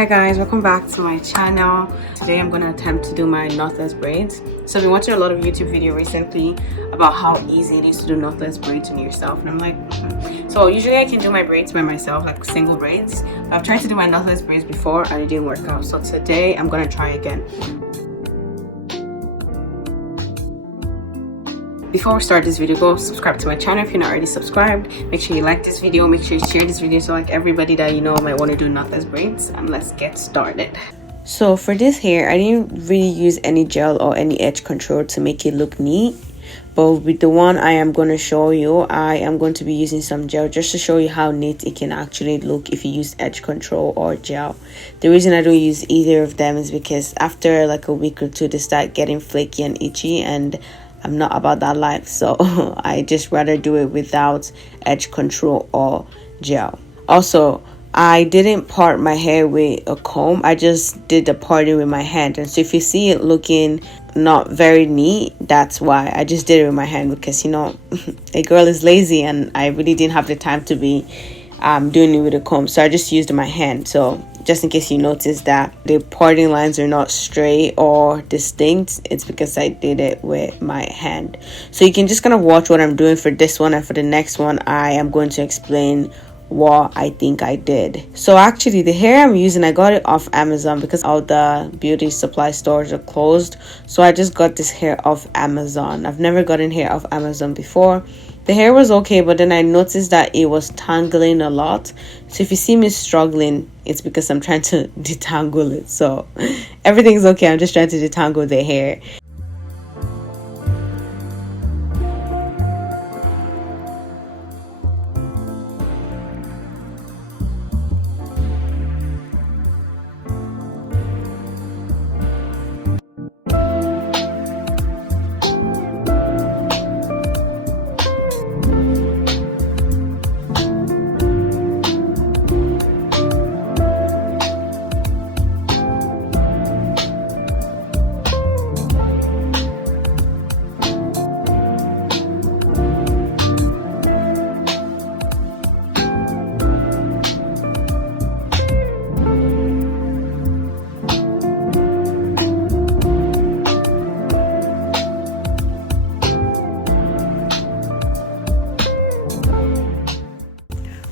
Hi guys, welcome back to my channel. Today I'm going to attempt to do my knotless braids. So I've been watching a lot of YouTube video recently about how easy it is to do knotless braids on yourself, and I'm like, So usually I can do my braids by myself, like single braids, but I've tried to do my knotless braids before and it didn't work out. So today I'm going to try again. Before we start this video, go subscribe to my channel if you're not already subscribed. Make sure you like this video, make sure you share this video so like everybody that you know might want to do knotless braids, and let's get started. So for this hair, I didn't really use any gel or any edge control to make it look neat, but with the one I am going to show you, I am going to be using some gel just to show you how neat it can actually look if you use edge control or gel. The reason I don't use either of them is because after like a week or two they start getting flaky and itchy, and I'm not about that life, so I just rather do it without edge control or gel. Also, I didn't part my hair with a comb, I just did the parting with my hand. And so if you see it looking not very neat, that's why. I just did it with my hand because, you know, a girl is lazy and I really didn't have the time to be doing it with a comb, so I just used my hand. So just in case you notice that the parting lines are not straight or distinct, it's because I did it with my hand. So you can just kind of watch what I'm doing for this one, and for the next one I am going to explain what I think I did. So actually the hair I'm using, I got it off Amazon because all the beauty supply stores are closed, so I just got this hair off Amazon. I've never gotten hair off Amazon before. The hair was okay, but then I noticed that it was tangling a lot. So if you see me struggling, it's because I'm trying to detangle it. So everything's okay, I'm just trying to detangle the hair.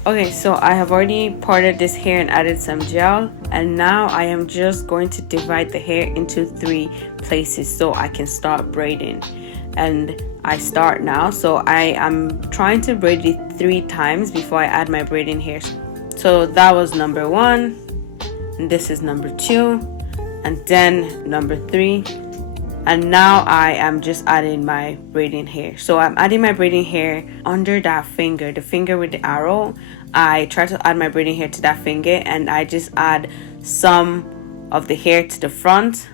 Okay, so I have already parted this hair and added some gel, and now I am just going to divide the hair into 3 places so I can start braiding. And I start now, so I am trying to braid it 3 times before I add my braiding hair. So that was number 1, and this is number 2, and then number 3. And now I am just adding my braiding hair. So I'm adding my braiding hair under that finger, the finger with the arrow. I try to add my braiding hair to that finger, and I just add some of the hair to the front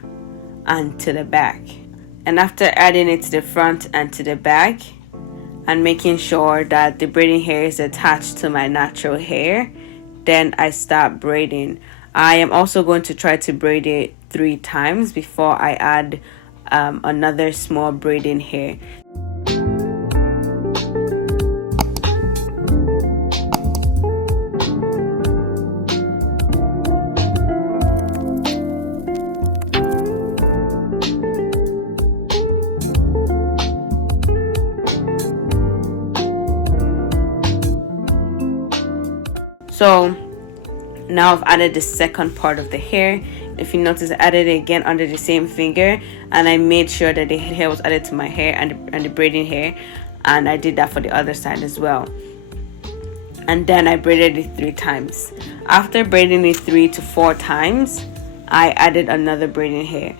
and to the back. And after adding it to the front and to the back and making sure that the braiding hair is attached to my natural hair, then I start braiding. I am also going to try to braid it 3 times before I add another small braiding hair. So now I've added the second part of the hair. If you notice, I added it again under the same finger, and I made sure that the hair was added to my hair and the braiding hair, and I did that for the other side as well. And then I braided it 3 times. After braiding it 3 to 4 times, I added another braiding hair.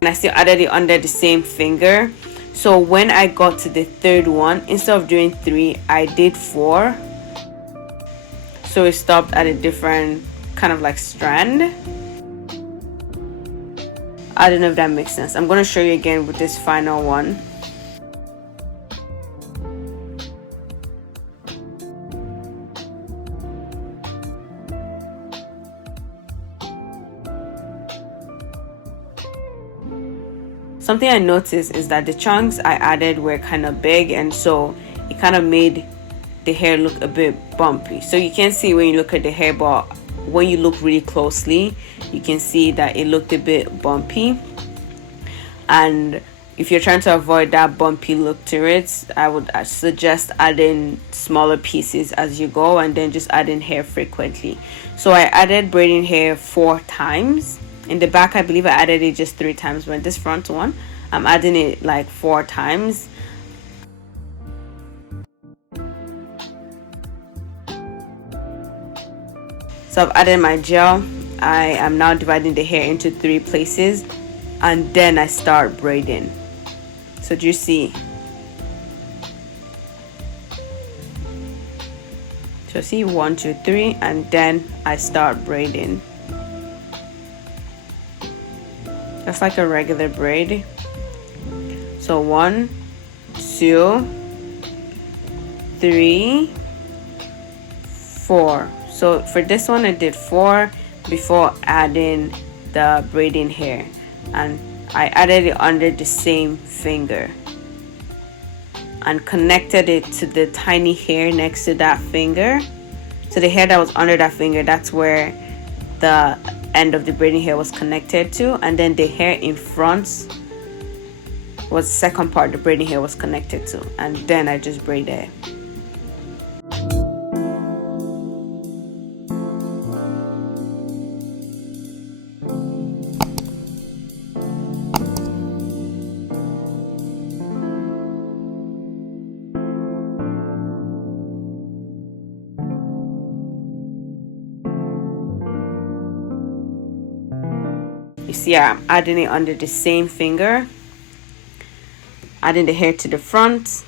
And I still added it under the same finger. So when I got to the 3rd one, instead of doing 3, I did 4. So it stopped at a different kind of like strand. I don't know if that makes sense. I'm going to show you again with this final one. something I noticed is that the chunks I added were kind of big, and so it kind of made the hair look a bit bumpy. So you can't see when you look at the hair, but when you look really closely, you can see that it looked a bit bumpy. And if you're trying to avoid that bumpy look to it, I would suggest adding smaller pieces as you go, and then just adding hair frequently. So I added braiding hair 4 times. In the back, I believe I added it just 3 times, but this front one, I'm adding it like 4 times. So I've added my gel. I am now dividing the hair into 3 places, and then I start braiding. So do you see? So see, 1, 2, 3, and then I start braiding. Just like a regular braid. So 1, 2, 3, 4. So for this one, I did 4 before adding the braiding hair, and I added it under the same finger and connected it to the tiny hair next to that finger. So the hair that was under that finger, that's where the end of the braiding hair was connected to, and then the hair in front was the second part the braiding hair was connected to, and then I just braided. You see, I'm adding it under the same finger, adding the hair to the front,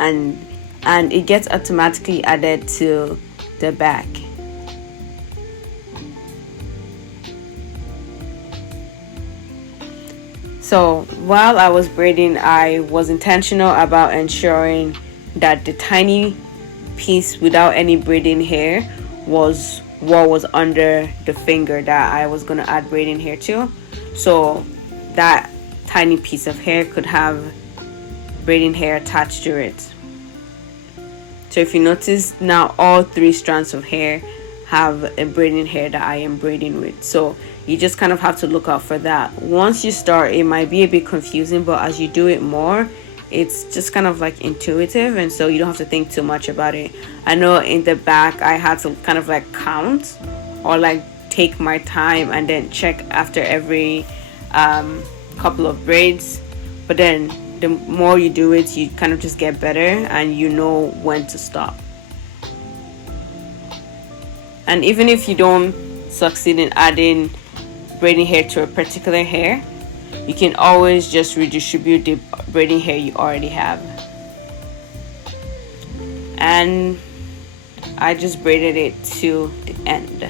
and it gets automatically added to the back. So while I was braiding, I was intentional about ensuring that the tiny piece without any braiding hair was what was under the finger that I was going to add braiding hair to, so that tiny piece of hair could have braiding hair attached to it. So if you notice, now all 3 strands of hair have a braiding hair that I am braiding with. So you just kind of have to look out for that. Once you start, it might be a bit confusing, but as you do it more, it's just kind of like intuitive, and so you don't have to think too much about it. I know in the back I had to kind of like count or like take my time and then check after every couple of braids, but then the more you do it, you kind of just get better and you know when to stop. And even if you don't succeed in adding braiding hair to a particular hair, you can always just redistribute the braiding hair you already have. And I just braided it to the end.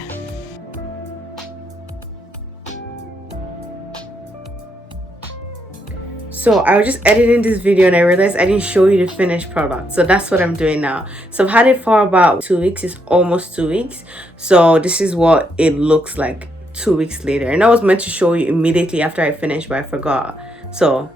So I was just editing this video and I realized I didn't show you the finished product, so that's what I'm doing now. So I've had it for about 2 weeks. It's almost 2 weeks. So this is what it looks like 2 weeks later, and I was meant to show you immediately after I finished, but I forgot. So